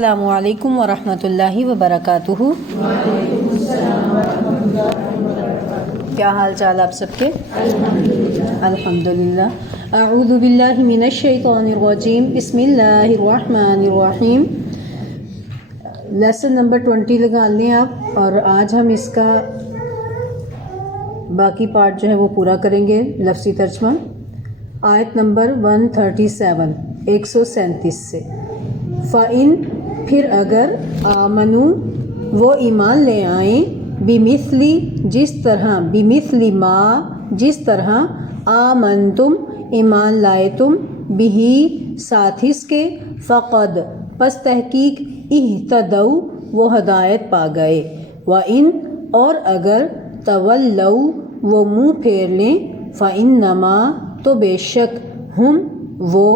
السلام علیکم ورحمۃ اللہ وبرکاتہ۔ کیا حال چال آپ سب کے؟ الحمدللہ۔ اعوذ باللہ من الشیطان الرجیم، بسم اللہ الرحمن الرحیم۔ لیسن نمبر 20 لگا لیں آپ، اور آج ہم اس کا باقی پارٹ جو ہے وہ پورا کریں گے، لفظی ترجمہ۔ آیت نمبر 137 137 سے۔ فَإِن پھر اگر آمنو وہ ایمان لے آئیں، بِمِثْلِ جس طرح، بِمِثْلِ ما جس طرح، آمنتم ایمان لائے تم، بِہِ ساتھ اس کے، فقد پس تحقیق، اہتدوا وہ ہدایت پا گئے، وَإِن اور اگر، تولوا وہ منہ پھیر لیں، فَإِنَّمَا تو بے شک، ہم وہ،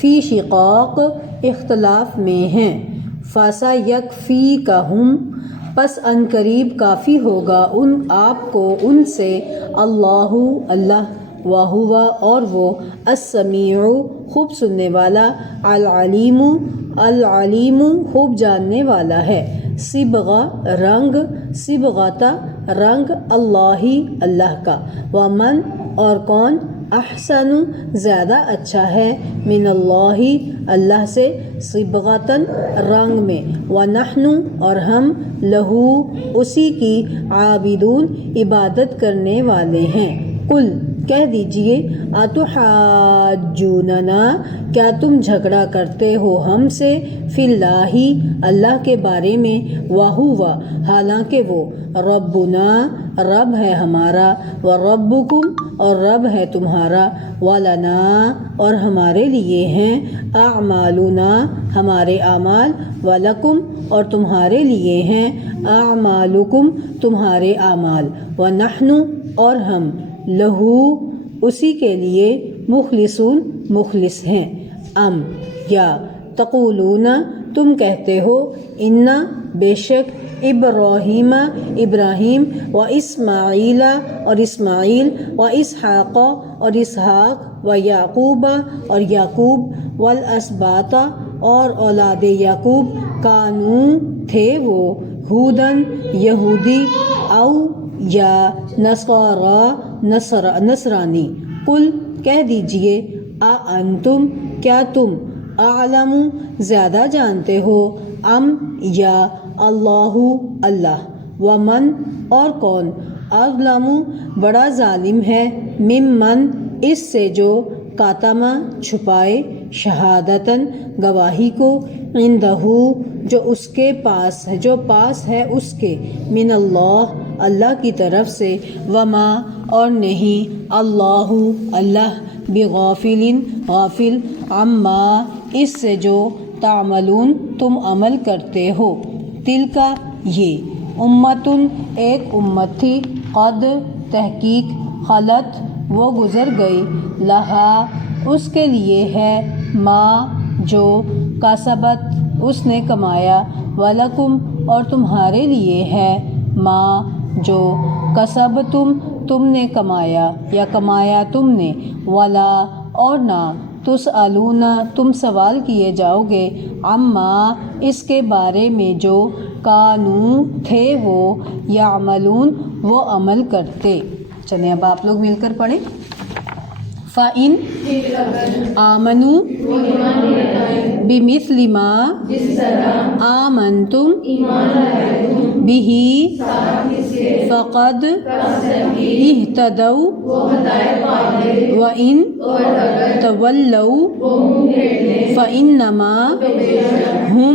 فی شقاق اختلاف میں ہیں، فَسَيَكْفِيكَهُمْ پس ان قریب کافی ہوگا ان آپ کو ان سے، اللہ اللہ، وَهُوَ اور وہ، السمیع خوب سننے والا، العلیم العلیم خوب جاننے والا ہے۔ صبغہ رنگ، صبغۃ رنگ، اللہ اللہ کا، ومن اور کون، احسن زیادہ اچھا ہے، من اللہ اللہ سے، صبغۃً رنگ میں، ونحن اور ہم، لہو اسی کی، عابدون عبادت کرنے والے ہیں۔ قل کہہ دیجئے، اتحاجوننا کیا تم جھگڑا کرتے ہو ہم سے، فی اللہ اللہ کے بارے میں، وہو حالانکہ وہ، ربنا رب ہے ہمارا، وربکم اور رب ہے تمہارا، ولنا اور ہمارے لیے ہیں، اعمالنا ہمارے اعمال، ولکم اور تمہارے لیے ہیں، اعمالکم تمہارے اعمال، ونحن اور ہم، لہو اسی کے لیے، مخلصون مخلص ہیں۔ ام یا، تقولون تم کہتے ہو، انا بے شک، ابراہیم ابراہیم، و اسماعیل اور اسماعیل، و اسحاق اور اسحاق، و یعقوب اور یعقوب، والاسباط اور اولاد یعقوب، کانو تھے وہ، ہودن یہودی، او یا نصرانی۔ قل کہہ دیجئے، انتم کیا تم، اعلم زیادہ جانتے ہو، ام یا اللہ اللہ، ومن اور کون، اظلم بڑا ظالم ہے، ممن اس سے جو، کاتم چھپائے، شہادتاً گواہی کو، عندہ جو اس کے پاس ہے، جو پاس ہے اس کے، من اللہ اللہ کی طرف سے، وما اور نہیں، اللہ اللہ، بغافل غافل، عما اس سے جو، تعملون تم عمل کرتے ہو، تلکا یہ، امتن ایک امت تھی، قد تحقیق، خلت وہ گزر گئی، لہا اس کے لیے ہے، ما جو، کسبت اس نے کمایا، ولکم اور تمہارے لیے ہے، ما جو، کسبتم تم نے کمایا یا کمایا تم نے، ولا اور نہ، تسألون تم سوال کیے جاؤ گے، عما اس کے بارے میں جو، کانو تھے وہ، یعملون وہ عمل کرتے۔ چلیں اب آپ لوگ مل کر پڑھیں۔ فَإِنْ آمَنُوا بِمِثْلِ مَا آمَنْتُمْ بِهِ فَقَدْ اهْتَدَوْا وَإِنْ تَوَلَّوْا فَإِنَّمَا هُمْ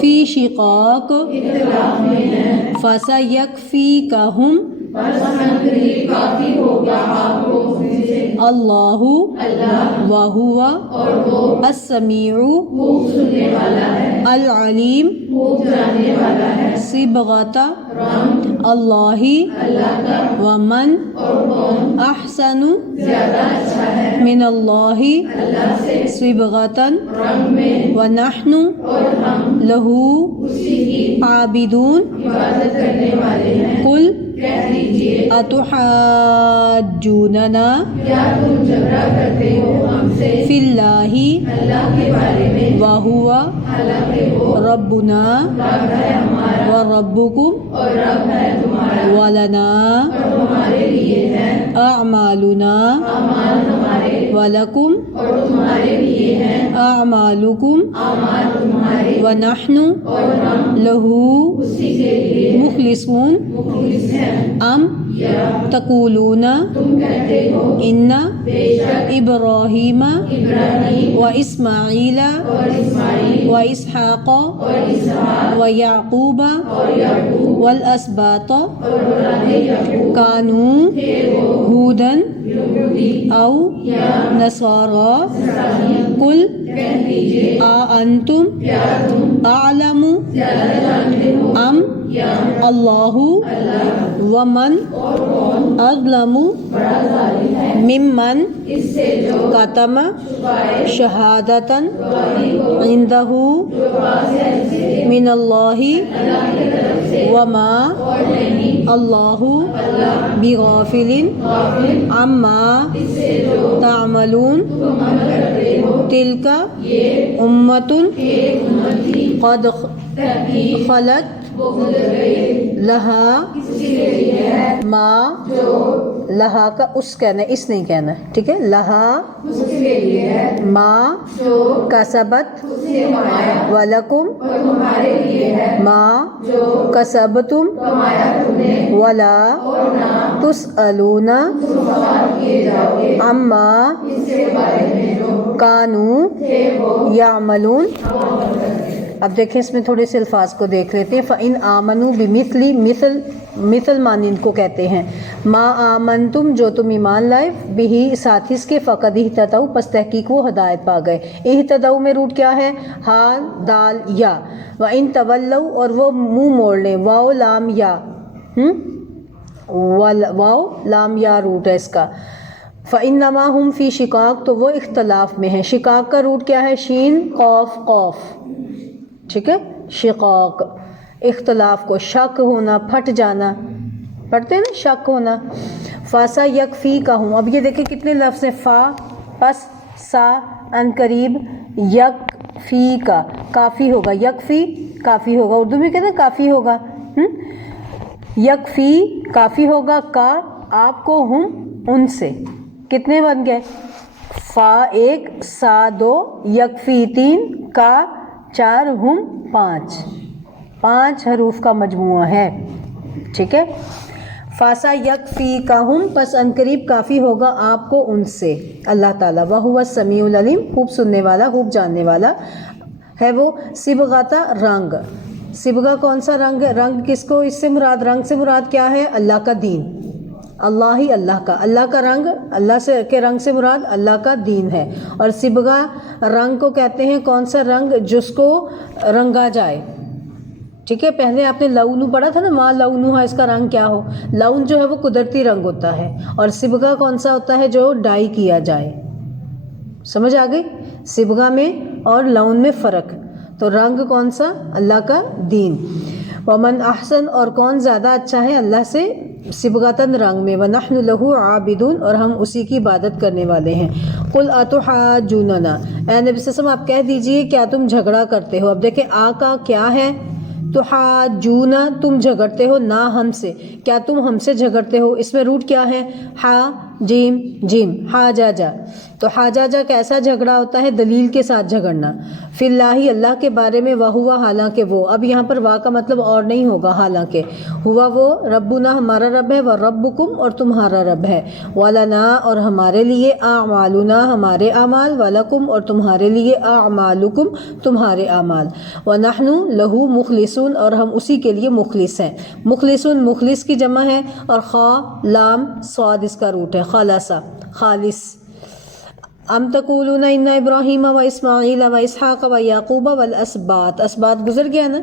فِي شِقَاقٍ فَسَيَكْفِيكَهُمْ اللہ وَهُوَ السمیع العلیم صبغۃ اللہ ومن احسن من اللہ صبغۃ ونحن لہ عابدون۔ قل کہہ دیجئے اتحاجوننا کیا تم جھگڑا کرتے ہو ہم سے فی اللہ اللہ کے بارے میں وہو حالانکہ وہ ربنا رب ہے ہمارا وربکم اور رب ہے تمہارا ولنا اور تمہارے لیے ہے اعمالنا اعمال ہمارے ولکم اور تمہارے لیے ہیں اعمالکم اعمال تمہارے ونحن اور ہم لہ اسی کے لیے مخلصون مخلص ہیں ام یا تقولون تم کہتے ہو ان بے شک ابراہیم ابراہیم و اسماعیل اور اسماعیل و اسحاق اور اسحاق و یعقوب اور یعقوب والاسباط اور اولاد یعقوب کانوا تھے وہ ہودن یہودی او یا نصارا عیسائی قل کہہ دیجئے انتم کیا تم اعلم زیادہ جانتے ہو ام یا اللہ اللہ ومن اور کون اظلم بڑا ظالم ہے ممن اس سے جو کتم چھپائے شہادتن گواہی کو عندہ جو پاس ہے اس سے من اللہ اللہ کی طرف سے وما اور نہیں اللہ اللہ بغافل غافل عما اس سے جو تعملون تم عمل کرتے ہو تلک یہ امت ایک امت تھی قد تحقیق خلت وہ گزر گئی لہا اسی کے لیے ہے ما جو لہا کا اس کہنا ہے، اس نہیں کہنا ہے، ٹھیک ہے، لہا اس کے لیے ہے ما جو کسبت اس نے کمایا ولکم اور تمہارے لیے ہے ما جو کسبتم کمایا تم نے ولا اور نہ تسألون تم سوال کیے جاؤ گے عما اس کے بارے میں جو کانوا تھے وہ یعملون۔ عمل کرتے۔ اب دیکھیں اس میں تھوڑے سے الفاظ کو دیکھ لیتے ہیں۔ فَإِنْ آمَنُوا بِمِثْلِ مثل مانند کو کہتے ہیں ما آمنتم جو تم ایمان لائے بھی ساتھ اس کے فقد اہتدوا پس تحقیق وہ ہدایت پا گئے۔ اہتدوا میں روٹ کیا ہے؟ حال دال یا۔ وَإِنْ تَوَلَّوْا اور وہ منہ موڑ لیں، واو لام یا، واو لام یا روٹ ہے اس کا۔ فَإِنَّمَا هُمْ فِي شِقَاقٍ تو وہ اختلاف میں ہیں۔ شقاق کا روٹ کیا ہے؟ شین قاف قاف، ٹھیک ہے، شقاق اختلاف کو، شک ہونا، پھٹ جانا، پڑھتے ہیں نا شک ہونا۔ فاسا یکفی کا ہوں، اب یہ دیکھیں کتنے لفظ ہیں، فا پس سا ان قریب یکفی کا کافی ہوگا، یکفی کافی ہوگا، اردو میں کہتے ہیں کافی ہوگا، یکفی کافی ہوگا، کا آپ کو ہم ان سے، کتنے بن گئے؟ فا ایک، سا دو، یکفی تین، کا چار، ہم پانچ حروف کا مجموعہ ہے، ٹھیک ہے۔ فاسا یکفی کا ہم پس ان قریب کافی ہوگا آپ کو ان سے، اللہ تعالیٰ۔ وَهُوَ السَّمِيعُ الْعَلِيمُ خوب سننے والا، خوب جاننے والا ہے وہ۔ صبغۃ رنگ، صبغہ کون سا رنگ ہے؟ رنگ کس کو اس سے مراد، رنگ سے مراد کیا ہے؟ اللہ کا دین، اللہ ہی اللہ کا رنگ، اللہ سے کے رنگ سے مراد اللہ کا دین ہے۔ اور صبغہ رنگ کو کہتے ہیں کون سا رنگ؟ جس کو رنگا جائے، ٹھیک ہے۔ پہلے آپ نے لونو پڑھا تھا نا، ماں لونو ہے، اس کا رنگ کیا ہو؟ لون جو ہے وہ قدرتی رنگ ہوتا ہے، اور صبغہ کون سا ہوتا ہے؟ جو ڈائی کیا جائے، سمجھ آ گئی؟ صبغہ میں اور لون میں فرق، تو رنگ کون سا؟ اللہ کا دین۔ ومن احسن اور کون زیادہ اچھا ہے اللہ سے صبغتاً رنگ میں، ونحن لہ عابدون اور ہم اسی کی عبادت کرنے والے ہیں۔ قل اتحاجوننا اے نبی صلی اللہ علیہ وسلم آپ کہہ دیجئے کیا تم جھگڑا کرتے ہو؟ اب دیکھیں آ کا کیا ہے؟ تحاجونا تم جھگڑتے ہو نہ ہم سے، کیا تم ہم سے جھگڑتے ہو؟ اس میں روٹ کیا ہے؟ ہا جیم جیم، ہا جا جا، تو ہا جا جا کیسا جھگڑا ہوتا ہے؟ دلیل کے ساتھ جھگڑنا۔ فی اللہ اللہ کے بارے میں، وہوا حالانکہ وہ، اب یہاں پر وا کا مطلب اور نہیں ہوگا، حالانکہ ہوا وہ، ربنا ہمارا رب ہے، وربکم اور تمہارا رب ہے، ولنا اور ہمارے لیے، اعمالنا ہمارے اعمال، ولکم اور تمہارے لیے، اعمالکم تمہارے اعمال، ونحن لہو مخلصون اور ہم اسی کے لیے مخلص ہیں۔ مخلصون مخلص کی جمع ہے، اور خا لام صاد اس کا روٹ ہے، خالصہ خالص۔ ام تقولون ان ابراہیم و اسماعیل و اسحاق و یعقوب والاسباط، اسباط گزر گیا نا،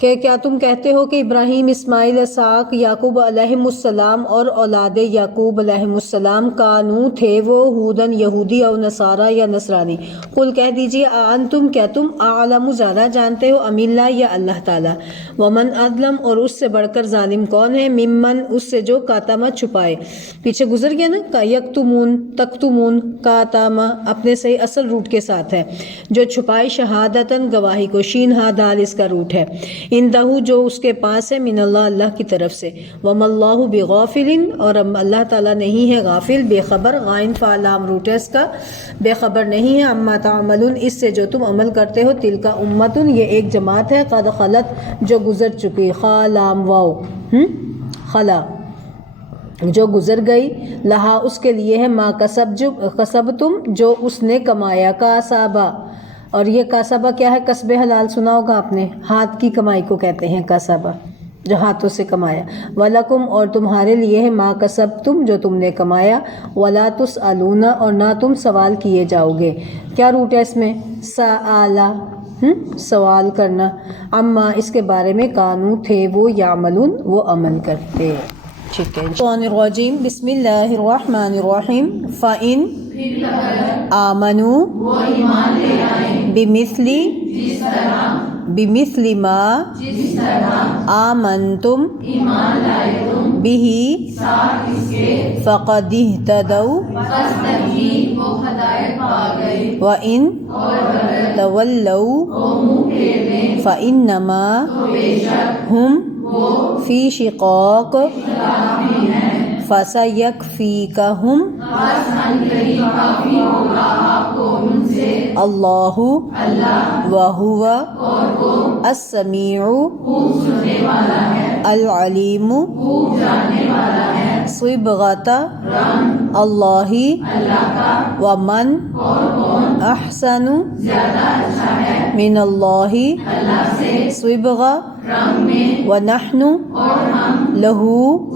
کہ کیا تم کہتے ہو کہ ابراہیم، اسماعیل، اسحاق، یعقوب علیہم السلام اور اولاد یعقوب علیہم السلام کانو تھے وہ ہودن یہودی او نصارہ یا نصرانی؟ قل کہہ دیجئے انتم کیا تم اعلم زیادہ جانتے ہو ام اللہ یا اللہ تعالیٰ؟ ومن اظلم اور اس سے بڑھ کر ظالم کون ہے؟ ممن اس سے جو کاتما چھپائے، پیچھے گزر گیا نا، کا یکتمون تکتمون، کاتما اپنے صحیح اصل روٹ کے ساتھ ہے، جو چھپائے شہادتن گواہی کو، شین ہا دال اس کا روٹ ہے، اندہو جو اس کے پاس ہے، من اللہ اللہ کی طرف سے، وما اللہ بغافل اور اللہ تعالیٰ نہیں ہے غافل بے خبر، غائن فعلام روٹ ہے اس کا، بے خبر نہیں ہے، اما تعملون اس سے جو تم عمل کرتے ہو، تلک امتن یہ ایک جماعت ہے، قد خلت جو گزر چکی، خالام واو خلا جو گزر گئی، لہا اس کے لیے ہے، ما کسب تم جو اس نے کمایا، کاسبہ اور یہ کاسبہ کیا ہے؟ کسب حلال سنا ہوگا آپ نے، ہاتھ کی کمائی کو کہتے ہیں کاسبہ، جو ہاتھوں سے کمایا، وَلَكُمْ اور تمہارے لیے ہے، ما کسبتم جو تم نے کمایا، وَلَا تُسْأَلُونَ اور نہ تم سوال کیے جاؤ گے، کیا روٹ ہے اس میں؟ سآلا سوال کرنا، اما اس کے بارے میں کانو تھے وہ، یعملون وہ عمل کرتے، ٹھیک ہے۔ الشیطان الرجیم بسم اللہ الرحمن الرحیم، فَإِنْ آمَنُوا وہ ایمان لے آئیں بِمِثْلِ مَا جس طرح آمَنْتُمْ ایمان لائے تم بِهِ ساتھ اس کے، فَقَدِ اهْتَدَوْا پس تحقیق وہ ہدایت پا گئے، وَإِنْ اور اگر تَوَلَّوْا وہ منہ پھیر لیں فَإِنَّمَا تو بے شک هُمْ وہ فِي شِقَاقٍ خلاف میں ہیں، فَسَيَكْفِيكَهُمْ بس عنقریب کافی ہوگا آپ کو ان سے اللہ اللہ، وَهُوَ اور وہ السَّمِيعُ خوب سننے والا ہے، العلیم خوب جاننے والا ہے، صبغۃ رنگ اللہ اللہ کا، ومن اور کون احسن زیادہ اچھا ہے من اللہ اللہ سے صبغہ رنگ میں، ونحن اور ہم لہ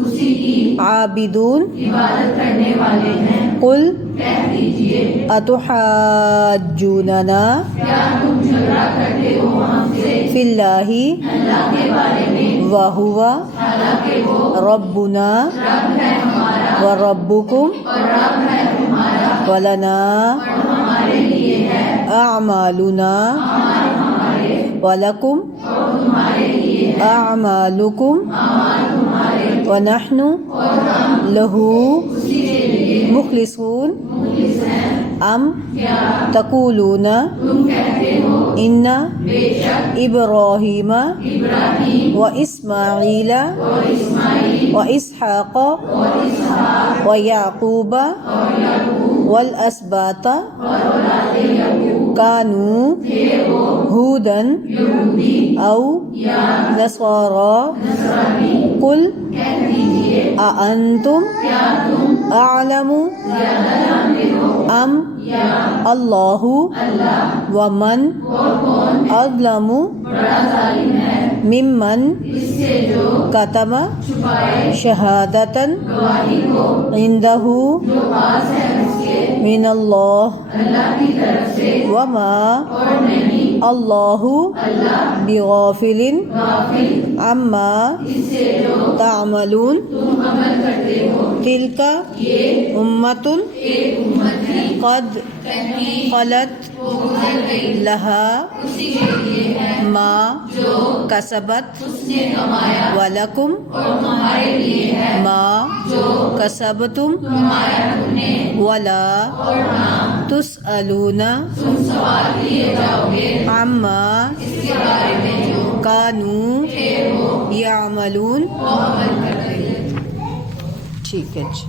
اسی کی عابدون عبادت کرنے والے ہیں۔ قل کہہ دیجئے اتحاجوننا کیا تم جھگڑا کرتے ہو ہم سے فی اللہ اللہ کے بارے میں، وہو حالانکہ وہ ربنا رب ہے ہمارا وربکم اور رب ہے تمہارا، ولنا اور ہمارے لیے ہے اعمالنا ہمارے، ولکم اور تمہارے لیے ہے اعمالکم تمہارے، ونحن اور ہم لہ اسی کے لیے مخلصون مخلص ہیں۔ ام کیا تقولون تم کہتے ہو ان بے شک ابراہیم ابراہیم و اسماعیل اور اسماعیل و اسحاق اور اسحاق و یعقوب اور یعقوب والاسباط اور اولاد یعقوب کانوا تھے وہ ہودن یہودی او یا نصارا نصرانی۔ قل کہہ دیجئے اانتم کیا تم اعلم زیادہ جانتے ہو ام یا اللہ اللہ، ومن اور کون اظلم بڑا ظالم ہے ممن اس سے جو کتم چھپائے شہادتن گواہی کو، عندہ جو پاس ہے اس کے من اللہ اللہ کی طرف سے، وما اور نہیں اللہ اللہ بغافل غافل عما اس سے جو تعملون تم عمل کرتے ہو۔ تلک یہ امت ایک امت ہے، قد تحقیق خلت وہ گزر گئی، لہا اسی کے لیے ہے ما جو کسبت اس نے کمایا، ولکم اور تمہارے لیے ہے ما جو کسبتم کمایا تم نے، ولا اور نہ تسألون تم سوال کیے جاؤ گے عما اس کے بارے میں جو کانوا تھے وہ یعملون۔ عمل کرتے تھے۔ ٹھیک ہے جی،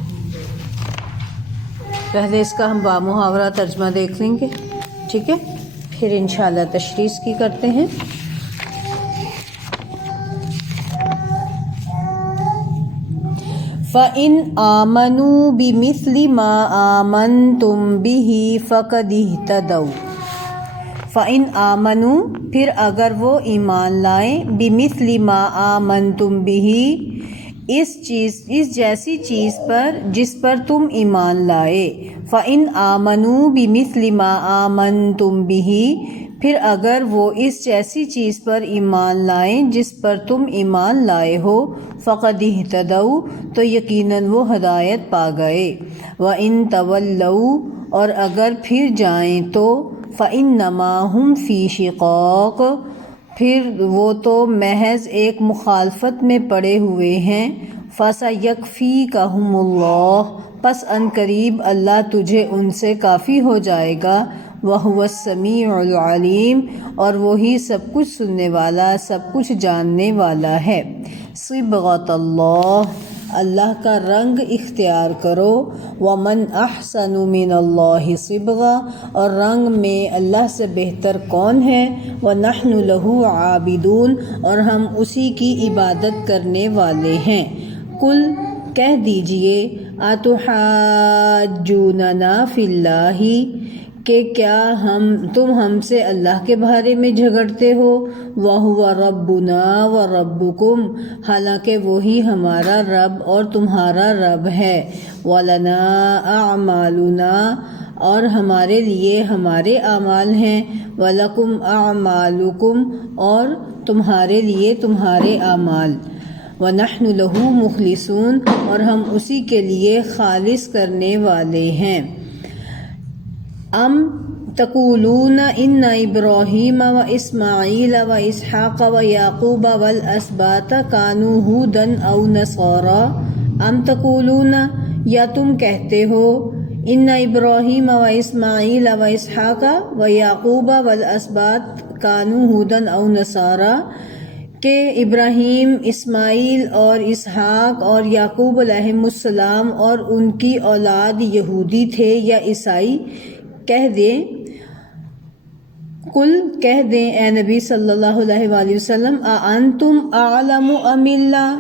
پہلے اس کا ہم بامحاورہ ترجمہ دیکھ لیں گے، ٹھیک ہے، پھر انشاءاللہ تشریح اس کی کرتے ہیں۔ فَإِنْ آمَنُوا بِمِثْلِ مَا آمَنْتُمْ بِهِ فَقَدِ اهْتَدَوْا۔ فَإِنْ آمَنُوا پھر اگر وہ ایمان لائیں، بِمِثْلِ مَا آمَنْتُمْ بِهِ اس جیسی چیز پر جس پر تم ایمان لائے۔ فَإِنْ آمَنُوا بِمِثْلِ مَا آمَنْتُمْ بِهِ، پھر اگر وہ اس جیسی چیز پر ایمان لائیں جس پر تم ایمان لائے ہو، فَقَدِ اهْتَدَوْا، تو یقیناً وہ ہدایت پا گئے۔ وَإِنْ تَوَلَّوْا، اور اگر پھر جائیں تو، فَإِنَّمَا هُمْ فِي شِقَاقٍ، پھر وہ تو محض ایک مخالفت میں پڑے ہوئے ہیں۔ فَسَيَكْفِيكَهُمُ اللَّهُ، پس ان قریب اللہ تجھے ان سے کافی ہو جائے گا۔ وَهُوَ السَّمِيعُ الْعَلِيمُ، اور وہی سب کچھ سننے والا، سب کچھ جاننے والا ہے۔ صبغۃ اللہ، اللہ کا رنگ اختیار کرو۔ وَمَنْ أَحْسَنُ مِنَ اللَّهِ صِبْغَةً، اور رنگ میں اللہ سے بہتر کون ہے۔ وَنَحْنُ لَهُ عَابِدُونَ، اور ہم اسی کی عبادت کرنے والے ہیں۔ قل، کہہ دیجئے، اتحاجوننا فی اللہ، کہ کیا تم ہم سے اللہ کے بارے میں جھگڑتے ہو۔ وَهُوَ رَبُّنَا وَرَبُّكُمْ، حالانکہ وہی ہمارا رب اور تمہارا رب ہے۔ وَلَنَا أَعْمَالُنَا، اور ہمارے لیے ہمارے اعمال ہیں۔ وَلَكُمْ أَعْمَالُكُمْ، اور تمہارے لیے تمہارے اعمال۔ وَنَحْنُ لَهُ مُخْلِصُونَ، اور ہم اسی کے لیے خالص کرنے والے ہیں۔ ام تقولون ان ابراہیم واسماعیل واسحاق ویعقوب والاسباط کانوا ھودا او نصارا۔ ام تقولون، یا تم کہتے ہو، ان ابراہیم واسماعیل واسحاق ویعقوب والاسباط کانوا ھودا او نصارا، کہ ابراہیم، اسماعیل اور اسحاق اور یعقوب علیہم السلام اور ان کی اولاد یہودی تھے یا عیسائی۔ کہہ دیں، قل، کہہ دیں اے نبی صلی اللہ علیہ وآلہ وسلم، اَأَنْتُمْ أَعْلَمُ أَمِ اللَّهُ،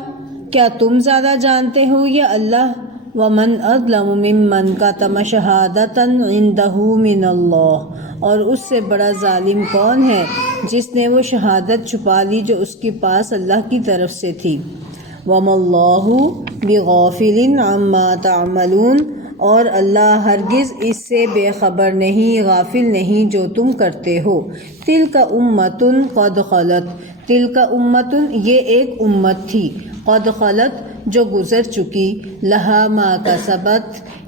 کیا تم زیادہ جانتے ہو یا اللہ۔ وَمَنْ أَظْلَمُ مِمَّنْ كَتَمَ شَهَادَةً عِنْدَهُ مِنَ اللَّهِ، اور اس سے بڑا ظالم کون ہے جس نے وہ شہادت چھپا لی جو اس کے پاس اللہ کی طرف سے تھی۔ وَمَا اللَّهُ بِغَافِلٍ عَمَّا تَعْمَلُونَ، اور اللہ ہرگز اس سے بے خبر نہیں، غافل نہیں جو تم کرتے ہو۔ تِلْکَ أُمَّةٌ قَدْ خَلَتْ، تِلْکَ أُمَّةٌ، یہ ایک امت تھی، قد خلت، جو گزر چکی، لہا ما کسبت،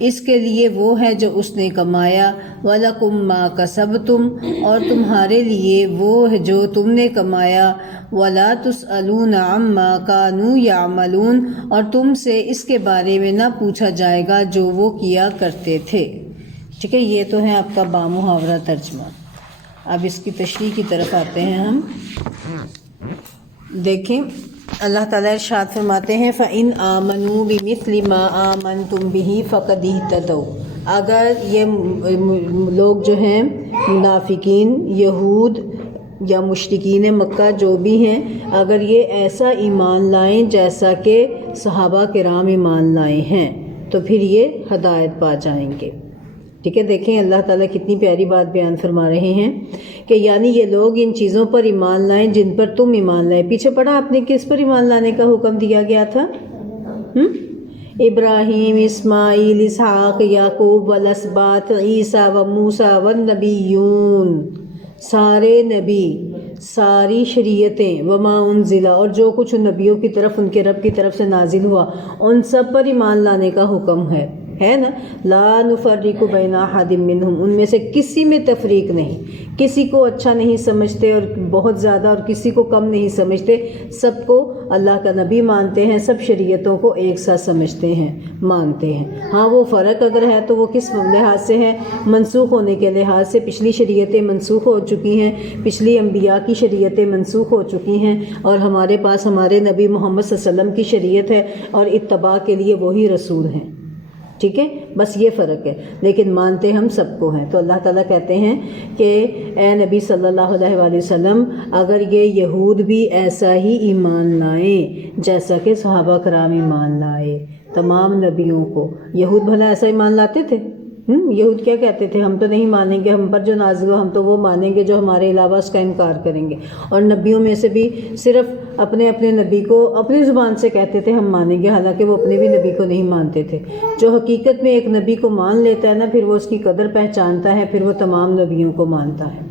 اس کے لیے وہ ہے جو اس نے کمایا، وَلَكُمْ مَا كَسَبْتُمْ، اور تمہارے لیے وہ ہے جو تم نے کمایا، وَلَا تُسْأَلُونَ عَمَّا كَانُوا يَعْمَلُونَ، اور تم سے اس کے بارے میں نہ پوچھا جائے گا جو وہ کیا کرتے تھے۔ ٹھیک ہے، یہ تو ہے آپ کا بامحاورہ ترجمہ۔ اب اس کی تشریح کی طرف آتے ہیں ہم۔ دیکھیں، اللہ تعالیٰ ارشاد فرماتے ہیں فَإِنْ آمَنُوا بِمِثْلِ مَا آمَنْتُمْ بِهِ فَقَدِ اهْتَدَوْا، اگر یہ لوگ جو ہیں منافقین، یہود یا مشرکین مکہ جو بھی ہیں، اگر یہ ایسا ایمان لائیں جیسا کہ صحابہ کرام ایمان لائے ہیں تو پھر یہ ہدایت پا جائیں گے۔ ٹھیک ہے، دیکھیں اللہ تعالیٰ کتنی پیاری بات بیان فرما رہے ہیں کہ یعنی یہ لوگ ان چیزوں پر ایمان لائیں جن پر تم ایمان لائے۔ پیچھے پڑھا آپ نے کس پر ایمان لانے کا حکم دیا گیا تھا؟ ابراہیم، اسماعیل، اسحاق، یعقوب والاسباط، عیسیٰ و موسیٰ والنبیون، سارے نبی، ساری شریعتیں، وما انزل، اور جو کچھ ان نبیوں کی طرف ان کے رب کی طرف سے نازل ہوا، ان سب پر ایمان لانے کا حکم ہے نا۔ لا نفرق بین احد منہم، ان میں سے کسی میں تفریق نہیں، کسی کو اچھا نہیں سمجھتے اور بہت زیادہ، اور کسی کو کم نہیں سمجھتے، سب کو اللہ کا نبی مانتے ہیں، سب شریعتوں کو ایک ساتھ سمجھتے ہیں، مانتے ہیں۔ ہاں وہ فرق اگر ہے تو وہ کس لحاظ سے ہے؟ منسوخ ہونے کے لحاظ سے، پچھلی شریعتیں منسوخ ہو چکی ہیں، پچھلی انبیاء کی شریعتیں منسوخ ہو چکی ہیں، اور ہمارے پاس ہمارے نبی محمد صلی اللہ علیہ وسلم کی شریعت ہے، اور اتباع کے لیے وہی رسول ہیں۔ ٹھیک ہے، بس یہ فرق ہے، لیکن مانتے ہم سب کو ہیں۔ تو اللہ تعالیٰ کہتے ہیں کہ اے نبی صلی اللہ علیہ وآلہ وسلم، اگر یہ یہود بھی ایسا ہی ایمان لائیں جیسا کہ صحابہ کرام ایمان لائے، تمام نبیوں کو، یہود بھلا ایسا ایمان لاتے تھے؟ یہود کیا کہتے تھے؟ ہم تو نہیں مانیں گے، ہم پر جو نازل ہو ہم تو وہ مانیں گے، جو ہمارے علاوہ اس کا انکار کریں گے. اور نبیوں میں سے بھی صرف اپنے نبی کو اپنی زبان سے کہتے تھے ہم مانیں گے، حالانکہ وہ اپنے بھی نبی کو نہیں مانتے تھے. جو حقیقت میں ایک نبی کو مان لیتا ہے نا، پھر وہ اس کی قدر پہچانتا ہے، پھر وہ تمام نبیوں کو مانتا ہے،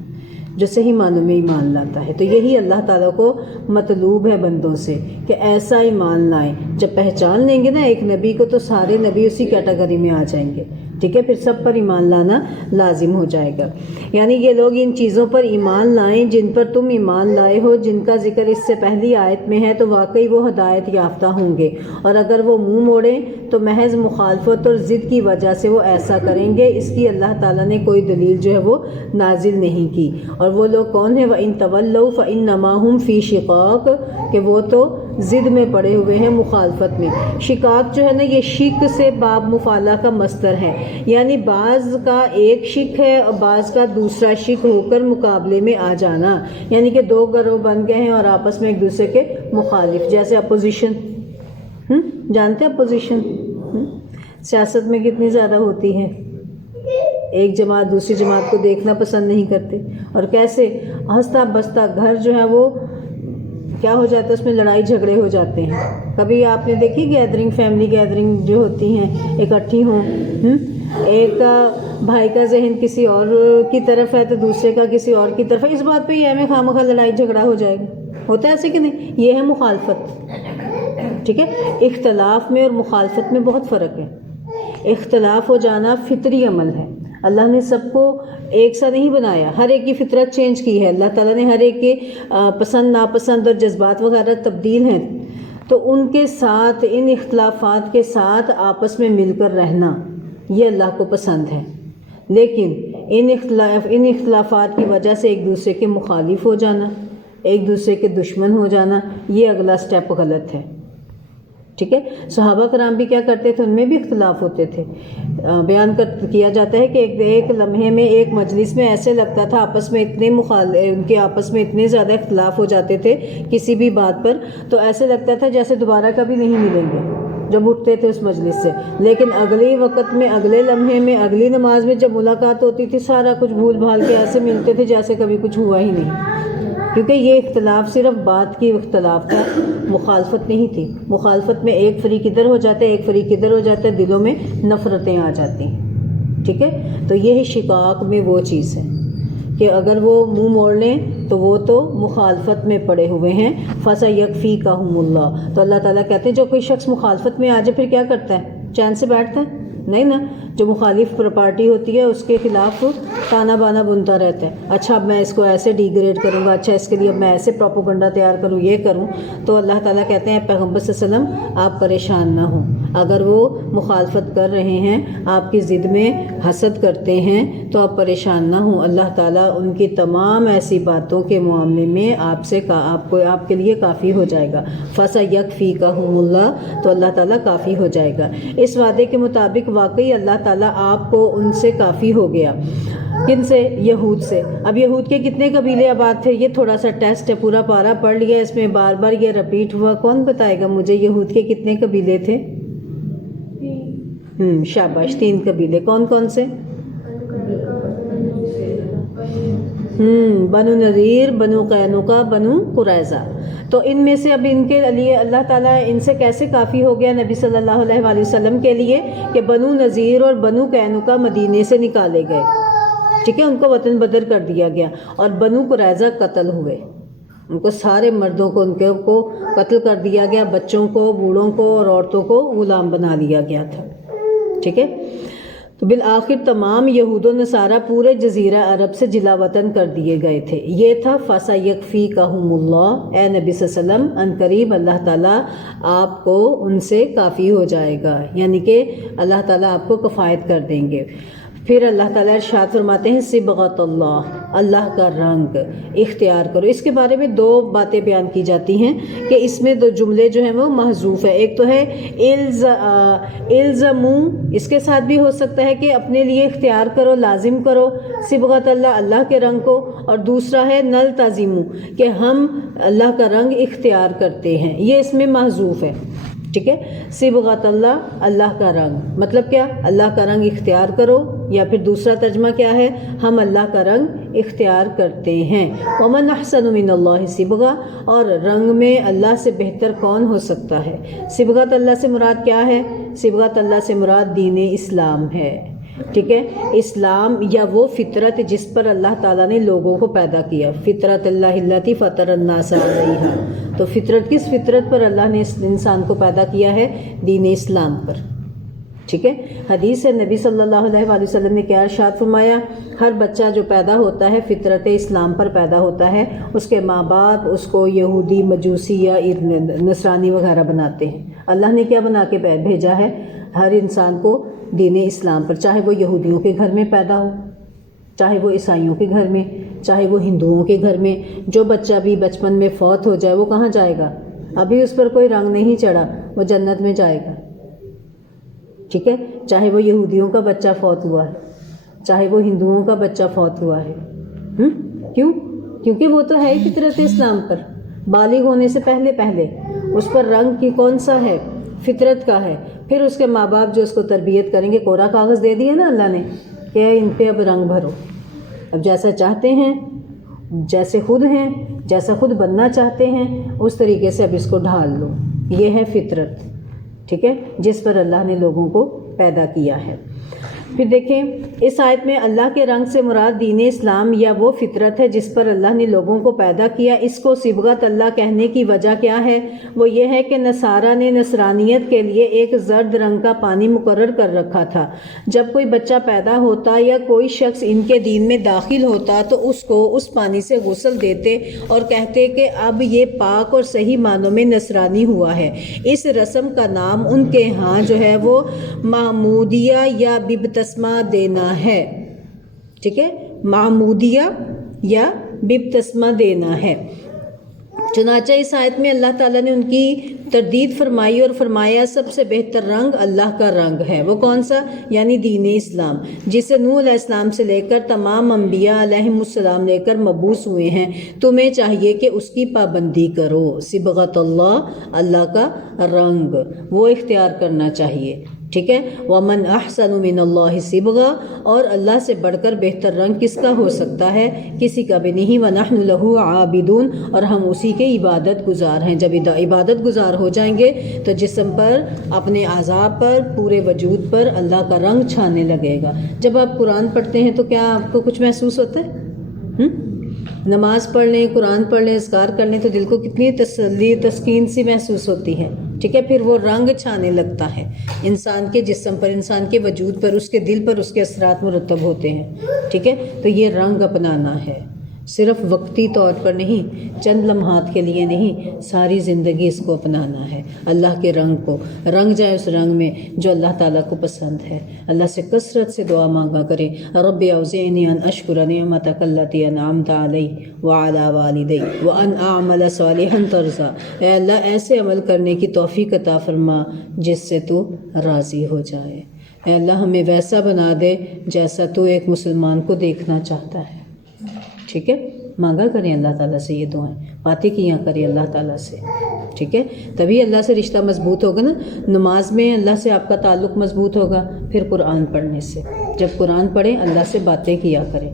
جو صحیح معنوں میں ایمان لاتا ہے. تو یہی اللہ تعالیٰ کو مطلوب ہے بندوں سے کہ ایسا ایمان لائیں. جب پہچان لیں گے نا ایک نبی کو، تو سارے نبی اسی کیٹیگری میں آ جائیں گے. ٹھیک ہے، پھر سب پر ایمان لانا لازم ہو جائے گا. یعنی یہ لوگ ان چیزوں پر ایمان لائیں جن پر تم ایمان لائے ہو، جن کا ذکر اس سے پہلی آیت میں ہے، تو واقعی وہ ہدایت یافتہ ہوں گے. اور اگر وہ منہ موڑیں تو محض مخالفت اور ضد کی وجہ سے وہ ایسا کریں گے. اس کی اللہ تعالیٰ نے کوئی دلیل جو ہے وہ نازل نہیں کی. اور وہ لوگ کون ہیں؟ وَإِن تَوَلَّوْا فَإِنَّمَا هُمْ فِي شِقَاقٍ، کہ وہ تو ضد میں پڑے ہوئے ہیں، مخالفت میں. شقاق جو ہے نا، یہ شق سے باب مفعلہ کا مصدر ہے، یعنی بعض کا ایک شق ہے اور بعض کا دوسرا شق ہو کر مقابلے میں آ جانا. یعنی کہ دو گروہ بن گئے ہیں اور آپس میں ایک دوسرے کے مخالف، جیسے اپوزیشن. جانتے ہیں اپوزیشن؟ سیاست میں کتنی زیادہ ہوتی ہے. ایک جماعت دوسری جماعت کو دیکھنا پسند نہیں کرتے، اور کیسے ہنستا بستا گھر جو ہے وہ کیا ہو جاتا ہے، اس میں لڑائی جھگڑے ہو جاتے ہیں. کبھی آپ نے دیکھی گیدرنگ، فیملی گیدرنگ جو ہوتی ہیں، اکٹھی ہوں، ایک بھائی کا ذہن کسی اور کی طرف ہے تو دوسرے کا کسی اور کی طرف ہے، اس بات پہ یہ ہے خواہ مخواہ لڑائی جھگڑا ہو جائے گا. ہوتا ہے ایسے کہ نہیں؟ یہ ہے مخالفت. ٹھیک ہے، اختلاف میں اور مخالفت میں بہت فرق ہے. اختلاف ہو جانا فطری عمل ہے. اللہ نے سب کو ایک سا نہیں بنایا، ہر ایک کی فطرت چینج کی ہے. اللہ تعالیٰ نے ہر ایک کے پسند ناپسند اور جذبات وغیرہ تبدیل ہیں. تو ان کے ساتھ، ان اختلافات کے ساتھ آپس میں مل کر رہنا یہ اللہ کو پسند ہے. لیکن ان اختلافات کی وجہ سے ایک دوسرے کے مخالف ہو جانا، ایک دوسرے کے دشمن ہو جانا، یہ اگلا سٹیپ غلط ہے. ٹھیک ہے، صحابہ کرام بھی کیا کرتے تھے؟ ان میں بھی اختلاف ہوتے تھے. بیان کیا جاتا ہے کہ ایک لمحے میں ایک مجلس میں ایسے لگتا تھا آپس میں ان کے آپس میں اتنے زیادہ اختلاف ہو جاتے تھے کسی بھی بات پر، تو ایسے لگتا تھا جیسے دوبارہ کبھی نہیں ملیں گے جب اٹھتے تھے اس مجلس سے. لیکن اگلے وقت میں، اگلے لمحے میں، اگلی نماز میں جب ملاقات ہوتی تھی، سارا کچھ بھول بھال کے ایسے ملتے تھے جیسے کبھی کچھ ہوا ہی نہیں. کیونکہ یہ اختلاف صرف بات کی اختلاف تھا، مخالفت نہیں تھی. مخالفت میں ایک فریق ادھر ہو جاتا ہے، ایک فریق ادھر ہو جاتا ہے، دلوں میں نفرتیں آ جاتی ہیں. ٹھیک ہے، تو یہی شقاق میں وہ چیز ہے کہ اگر وہ منہ موڑ لیں تو وہ تو مخالفت میں پڑے ہوئے ہیں. فَسَيَكْفِيكَهُمُ اللَّهُ، تو اللہ تعالیٰ کہتے ہیں جو کوئی شخص مخالفت میں آ جائے پھر کیا کرتا ہے؟ چین سے بیٹھتا ہے؟ نہیں نا. جو مخالف پارٹی ہوتی ہے اس کے خلاف تانا بانا بنتا رہتا ہے. اچھا اب میں اس کو ایسے ڈیگریڈ کروں گا، اچھا اس کے لیے اب میں ایسے پروپیگنڈا تیار کروں، یہ کروں. تو اللہ تعالیٰ کہتے ہیں پیغمبر صلی اللہ علیہ وسلم آپ پریشان نہ ہوں. اگر وہ مخالفت کر رہے ہیں، آپ کی ضد میں حسد کرتے ہیں، تو آپ پریشان نہ ہوں. اللہ تعالیٰ ان کی تمام ایسی باتوں کے معاملے میں آپ کے لیے کافی ہو جائے گا. فَسَيَكْفِيكَهُمُ اللَّهُ، تو اللہ تعالیٰ کافی ہو جائے گا. اس وعدے کے مطابق واقعی اللہ تعالیٰ آپ کو ان سے کافی ہو گیا. کن سے؟ یہود سے. اب یہود کے کتنے قبیلے آباد تھے؟ یہ تھوڑا سا ٹیسٹ ہے، پورا پارا پڑھ لیا، اس میں بار بار یہ رپیٹ ہوا. کون بتائے گا مجھے یہود کے کتنے قبیلے تھے؟ شاباش، 3 قبیلے. کون کون سے؟ بنو نذیر، بنو قینقاع، بنو قریظہ. تو ان میں سے اب ان کے لیے اللہ تعالیٰ ان سے کیسے کافی ہو گیا نبی صلی اللہ علیہ وآلہ وسلم کے لیے کہ بنو نذیر اور بنو قینقاع مدینے سے نکالے گئے. ٹھیک ہے، ان کو وطن بدر کر دیا گیا. اور بنو قریظہ قتل ہوئے، ان کو سارے مردوں کو ان کو قتل کر دیا گیا، بچوں کو، بوڑھوں کو اور عورتوں کو غلام بنا لیا گیا تھا. ٹھیک ہے، تو بالآخر تمام یہود و نصارہ پورے جزیرہ عرب سے جلا وطن کر دیے گئے تھے. یہ تھا فَسَيَكْفِيكَهُمُ اللَّهُ، اے نبی صلی اللہ علیہ وسلم ان قریب اللہ تعالیٰ آپ کو ان سے کافی ہو جائے گا، یعنی کہ اللہ تعالیٰ آپ کو کفایت کر دیں گے. پھر اللہ تعالیٰ ارشاد فرماتے ہیں صبغۃ اللہ، اللہ کا رنگ اختیار کرو. اس کے بارے میں 2 باتیں بیان کی جاتی ہیں کہ اس میں 2 جملے جو ہیں وہ محذوف ہے. ایک تو ہے الزمو، اس کے ساتھ بھی ہو سکتا ہے کہ اپنے لیے اختیار کرو، لازم کرو صبغۃ اللہ، اللہ کے رنگ کو. اور دوسرا ہے نلتزمو، کہ ہم اللہ کا رنگ اختیار کرتے ہیں. یہ اس میں محذوف ہے. ٹھیک ہے. صبغۃ اللہ، اللہ کا رنگ، مطلب کیا؟ اللہ کا رنگ اختیار کرو، یا پھر دوسرا ترجمہ کیا ہے؟ ہم اللہ کا رنگ اختیار کرتے ہیں. ومن احسن من اللہ صبغہ، اور رنگ میں اللہ سے بہتر کون ہو سکتا ہے؟ صبغۃ اللہ سے مراد کیا ہے؟ صبغۃ اللہ سے مراد دین اسلام ہے. ٹھیک ہے، اسلام یا وہ فطرت جس پر اللہ تعالیٰ نے لوگوں کو پیدا کیا. فطرت اللہ التی فطر الناس علیہا، تو فطرت، کس فطرت پر اللہ نے اس انسان کو پیدا کیا ہے؟ دین اسلام پر. ٹھیک ہے، حدیث ہے نبی صلی اللہ علیہ وآلہ وسلم نے کیا ارشاد فرمایا؟ ہر بچہ جو پیدا ہوتا ہے فطرت اسلام پر پیدا ہوتا ہے. اس کے ماں باپ اس کو یہودی، مجوسی یا نصرانی وغیرہ بناتے ہیں. اللہ نے کیا بنا کے بھیجا ہے؟ ہر انسان کو دین اسلام پر، چاہے وہ یہودیوں کے گھر میں پیدا ہو، چاہے وہ عیسائیوں کے گھر میں، چاہے وہ ہندوؤں کے گھر میں. جو بچہ بھی بچپن میں فوت ہو جائے وہ کہاں جائے گا؟ ابھی اس پر کوئی رنگ نہیں چڑھا، وہ جنت میں جائے گا. ٹھیک ہے، چاہے وہ یہودیوں کا بچہ فوت ہوا ہے، چاہے وہ ہندوؤں کا بچہ فوت ہوا ہے. کیوں؟ کیونکہ وہ تو ہے ہی فطرت اسلام پر. بالغ ہونے سے پہلے اس پر رنگ کی کون سا ہے؟ فطرت کا ہے. پھر اس کے ماں باپ جو اس کو تربیت کریں گے، کوڑا کاغذ دے دیا نا اللہ نے کہ ان پہ اب رنگ بھرو، اب جیسا چاہتے ہیں، جیسے خود ہیں، جیسا خود بننا چاہتے ہیں، اس طریقے سے اب اس کو ڈھال لو. یہ ہے فطرت. ٹھیک ہے، جس پر اللہ نے لوگوں کو پیدا کیا ہے. پھر دیکھیں اس آیت میں اللہ کے رنگ سے مراد دین اسلام یا وہ فطرت ہے جس پر اللہ نے لوگوں کو پیدا کیا. اس کو صبغت اللہ کہنے کی وجہ کیا ہے؟ وہ یہ ہے کہ نصارہ نے نصرانیت کے لیے ایک زرد رنگ کا پانی مقرر کر رکھا تھا. جب کوئی بچہ پیدا ہوتا یا کوئی شخص ان کے دین میں داخل ہوتا تو اس کو اس پانی سے غسل دیتے اور کہتے کہ اب یہ پاک اور صحیح معنوں میں نصرانی ہوا ہے. اس رسم کا نام ان کے ہاں جو ہے وہ معمودیہ یا بپتسمہ دینا ہے. ٹھیک ہے، معمودیہ یا بپتسمہ دینا ہے. چنانچہ اس آیت میں اللہ تعالیٰ نے ان کی تردید فرمائی اور فرمایا سب سے بہتر رنگ اللہ کا رنگ ہے. وہ کون سا؟ یعنی دین اسلام، جسے نوح علیہ السلام سے لے کر تمام انبیاء علیہم السلام لے کر مبعوث ہوئے ہیں. تمہیں چاہیے کہ اس کی پابندی کرو. صبغۃ اللہ، اللہ کا رنگ، وہ اختیار کرنا چاہیے. ٹھیک ہے، ومن احسن من اللہ صبغہ، اور اللہ سے بڑھ کر بہتر رنگ کس کا ہو سکتا ہے؟ کسی کا بھی نہیں. ونحن لہ عابدون، اور ہم اسی کے عبادت گزار ہیں. جب عبادت گزار ہو جائیں گے تو جسم پر، اپنے اعضاء پر، پورے وجود پر اللہ کا رنگ چھانے لگے گا. جب آپ قرآن پڑھتے ہیں تو کیا آپ کو کچھ محسوس ہوتا ہے؟ نماز پڑھ لیں، قرآن پڑھ لیں، اذکار کر لیں تو دل کو کتنی تسلی، تسکین سی محسوس ہوتی ہے. ٹھیک ہے، پھر وہ رنگ چھانے لگتا ہے انسان کے جسم پر، انسان کے وجود پر، اس کے دل پر اس کے اثرات مرتب ہوتے ہیں. ٹھیک ہے، تو یہ رنگ اپنانا ہے، صرف وقتی طور پر نہیں، چند لمحات کے لیے نہیں، ساری زندگی اس کو اپنانا ہے. اللہ کے رنگ کو رنگ جائے اس رنگ میں جو اللہ تعالیٰ کو پسند ہے. اللہ سے کثرت سے دعا مانگا کریں، رب اوزعنی ان اشکر نعمتک التی انعمت علی وعلی والدی وان اعمل صالحا ترضی. اے اللہ ایسے عمل کرنے کی توفیق عطا فرما جس سے تو راضی ہو جائے. اے اللہ ہمیں ویسا بنا دے جیسا تو ایک مسلمان کو دیکھنا چاہتا ہے. ٹھیک ہے، مانگا کریں اللہ تعالیٰ سے یہ دعائیں، باتیں کیا کریں اللہ تعالیٰ سے. ٹھیک ہے، تبھی اللہ سے رشتہ مضبوط ہوگا نا. نماز میں اللہ سے آپ کا تعلق مضبوط ہوگا، پھر قرآن پڑھنے سے. جب قرآن پڑھیں اللہ سے باتیں کیا کریں.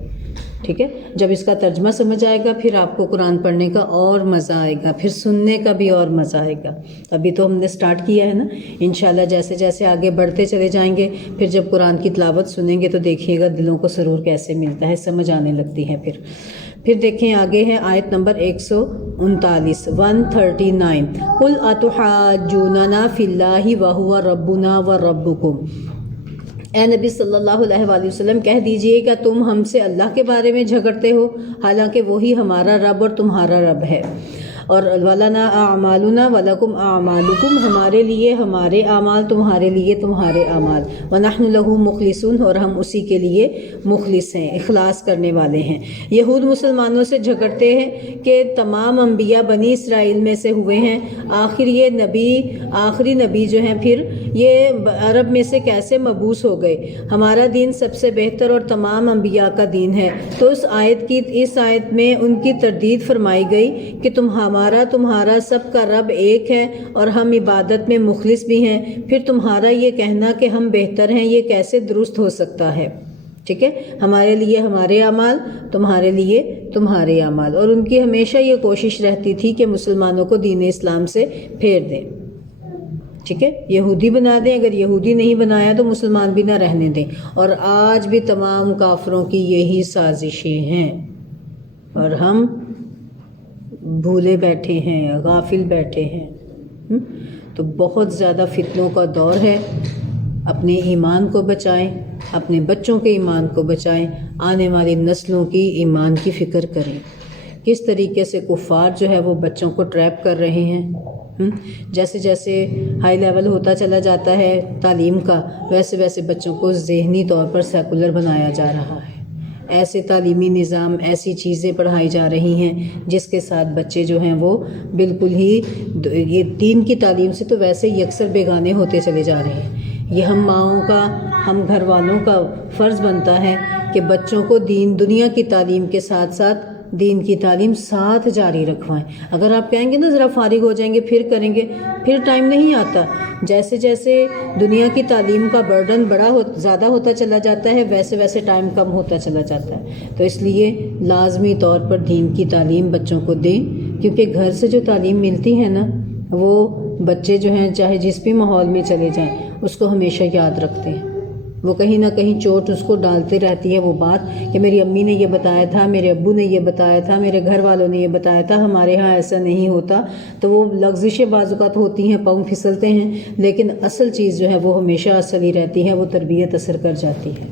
ٹھیک ہے، جب اس کا ترجمہ سمجھ آئے گا پھر آپ کو قرآن پڑھنے کا اور مزہ آئے گا، پھر سننے کا بھی اور مزہ آئے گا. ابھی تو ہم نے سٹارٹ کیا ہے نا، انشاءاللہ جیسے جیسے آگے بڑھتے چلے جائیں گے پھر جب قرآن کی تلاوت سنیں گے تو دیکھیے گا دلوں کو سرور کیسے ملتا ہے، سمجھ آنے لگتی ہے. پھر دیکھیں آگے ہے آیت نمبر 139 139. قُلْ أَتُحَاجُّونَنَا فِي اللَّهِ وَهُوَ رَبُّنَا وَرَبُّكُمْ. اے نبی صلی اللہ علیہ وآلہ وسلم کہہ دیجئے کہ تم ہم سے اللہ کے بارے میں جھگڑتے ہو حالانکہ وہی ہمارا رب اور تمہارا رب ہے. اور وَلَنَا أَعْمَالُنَا وَلَكُمْ أَعْمَالُكُمْ، ہمارے لیے ہمارے اعمال، تمہارے لیے تمہارے اعمال. وَنَحْنُ لَهُ مُخْلِصُونَ، اور ہم اسی کے لیے مخلص ہیں، اخلاص کرنے والے ہیں. یہود مسلمانوں سے جھگڑتے ہیں کہ تمام انبیاء بنی اسرائیل میں سے ہوئے ہیں، آخری نبی جو ہیں پھر یہ عرب میں سے کیسے مبعوث ہو گئے؟ ہمارا دین سب سے بہتر اور تمام انبیاء کا دین ہے. تو اس آیت میں ان کی تردید فرمائی گئی کہ تم ہمارا تمہارا سب کا رب ایک ہے اور ہم عبادت میں مخلص بھی ہیں، پھر تمہارا یہ کہنا کہ ہم بہتر ہیں یہ کیسے درست ہو سکتا ہے؟ ٹھیک ہے، ہمارے لیے ہمارے اعمال، تمہارے لیے تمہارے اعمال، اور ان کی ہمیشہ یہ کوشش رہتی تھی کہ مسلمانوں کو دین اسلام سے پھیر دیں، ٹھیک ہے، یہودی بنا دیں، اگر یہودی نہیں بنایا تو مسلمان بھی نہ رہنے دیں، اور آج بھی تمام کافروں کی یہی سازشیں ہیں، اور ہم بھولے بیٹھے ہیں، غافل بیٹھے ہیں۔ تو بہت زیادہ فتنوں کا دور ہے، اپنے ایمان کو بچائیں، اپنے بچوں کے ایمان کو بچائیں، آنے والی نسلوں کی ایمان کی فکر کریں۔ کس طریقے سے کفار جو ہے وہ بچوں کو ٹریپ کر رہے ہیں، جیسے جیسے ہائی لیول ہوتا چلا جاتا ہے تعلیم کا، ویسے ویسے بچوں کو ذہنی طور پر سیکولر بنایا جا رہا ہے، ایسے تعلیمی نظام، ایسی چیزیں پڑھائی جا رہی ہیں جس کے ساتھ بچے جو ہیں وہ بالکل ہی یہ دین کی تعلیم سے تو ویسے ہی اکثر بیگانے ہوتے چلے جا رہے ہیں۔ یہ ہم ماؤں کا، ہم گھر والوں کا فرض بنتا ہے کہ بچوں کو دنیا کی تعلیم کے ساتھ ساتھ دین کی تعلیم ساتھ جاری رکھوائیں۔ اگر آپ کہیں گے نا ذرا فارغ ہو جائیں گے پھر کریں گے، پھر ٹائم نہیں آتا۔ جیسے جیسے دنیا کی تعلیم کا برڈن زیادہ ہوتا چلا جاتا ہے، ویسے ویسے ٹائم کم ہوتا چلا جاتا ہے۔ تو اس لیے لازمی طور پر دین کی تعلیم بچوں کو دیں، کیونکہ گھر سے جو تعلیم ملتی ہے نا وہ بچے جو ہیں چاہے جس بھی ماحول میں چلے جائیں اس کو ہمیشہ یاد رکھتے ہیں، وہ کہیں نہ کہیں چوٹ اس کو ڈالتے رہتی ہے وہ بات کہ میری امی نے یہ بتایا تھا، میرے ابو نے یہ بتایا تھا، میرے گھر والوں نے یہ بتایا تھا، ہمارے ہاں ایسا نہیں ہوتا۔ تو وہ لغزشیں بعض اوقات ہوتی ہیں، پاؤں پھسلتے ہیں، لیکن اصل چیز جو ہے وہ ہمیشہ اصل ہی رہتی ہے، وہ تربیت اثر کر جاتی ہے،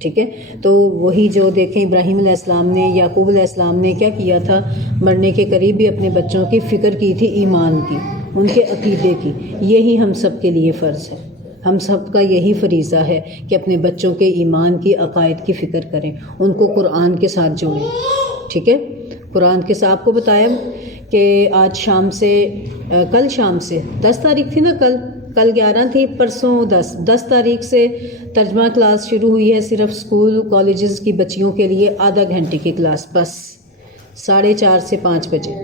ٹھیک ہے۔ تو وہی جو دیکھیں ابراہیم علیہ السلام نے، یعقوب علیہ السلام نے کیا کیا تھا، مرنے کے قریب بھی اپنے بچوں کی فکر کی تھی، ایمان کی، ان کے عقیدے کی۔ یہی ہم سب کے لیے فرض ہے، ہم سب کا یہی فریضہ ہے کہ اپنے بچوں کے ایمان کی، عقائد کی فکر کریں، ان کو قرآن کے ساتھ جوڑیں، ٹھیک ہے۔ قرآن کے ساتھ آپ کو بتایا کہ آج شام سے، کل شام سے 10 تاریخ تھی نا، کل 11 تھی، پرسوں 10 تاریخ سے ترجمہ کلاس شروع ہوئی ہے، صرف اسکول کالجز کی بچیوں کے لیے آدھا گھنٹے کی کلاس، بس 4:30 سے 5 بجے،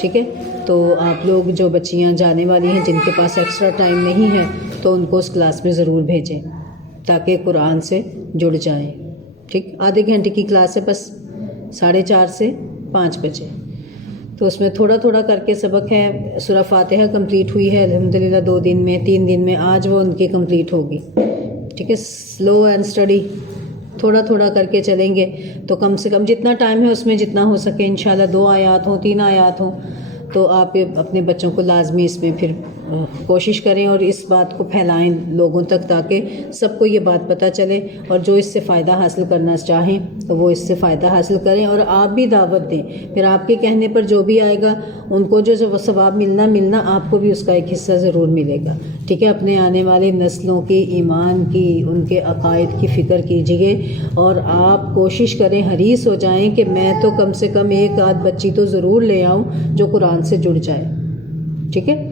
ٹھیک ہے۔ تو آپ لوگ جو بچیاں جانے والی ہیں جن کے پاس ایکسٹرا ٹائم نہیں ہے تو ان کو اس کلاس میں ضرور بھیجیں تاکہ قرآن سے جڑ جائیں، ٹھیک۔ آدھے گھنٹے کی کلاس ہے، بس 4:30 سے 5 بجے۔ تو اس میں تھوڑا تھوڑا کر کے سبق ہے، سورہ فاتحہ کمپلیٹ ہوئی ہے الحمدللہ 2 دن میں، 3 دن میں، آج وہ ان کی کمپلیٹ ہوگی، ٹھیک ہے۔ سلو اینڈ اسٹڈی، تھوڑا تھوڑا کر کے چلیں گے تو کم سے کم جتنا ٹائم ہے اس میں جتنا ہو سکے انشاءاللہ 2 آیات ہوں، 3 آیات ہوں، تو آپ اپنے بچوں کو لازمی اس میں پھر کوشش کریں اور اس بات کو پھیلائیں لوگوں تک تاکہ سب کو یہ بات پتہ چلے، اور جو اس سے فائدہ حاصل کرنا چاہیں تو وہ اس سے فائدہ حاصل کریں، اور آپ بھی دعوت دیں، پھر آپ کے کہنے پر جو بھی آئے گا ان کو جو ثواب ملنا آپ کو بھی اس کا ایک حصہ ضرور ملے گا، ٹھیک ہے۔ اپنے آنے والی نسلوں کی، ایمان کی، ان کے عقائد کی فکر کیجئے، اور آپ کوشش کریں، حریص ہو جائیں کہ میں تو کم سے کم 1 آدھ بچی تو ضرور لے آؤں جو قرآن سے جڑ جائے، ٹھیک ہے۔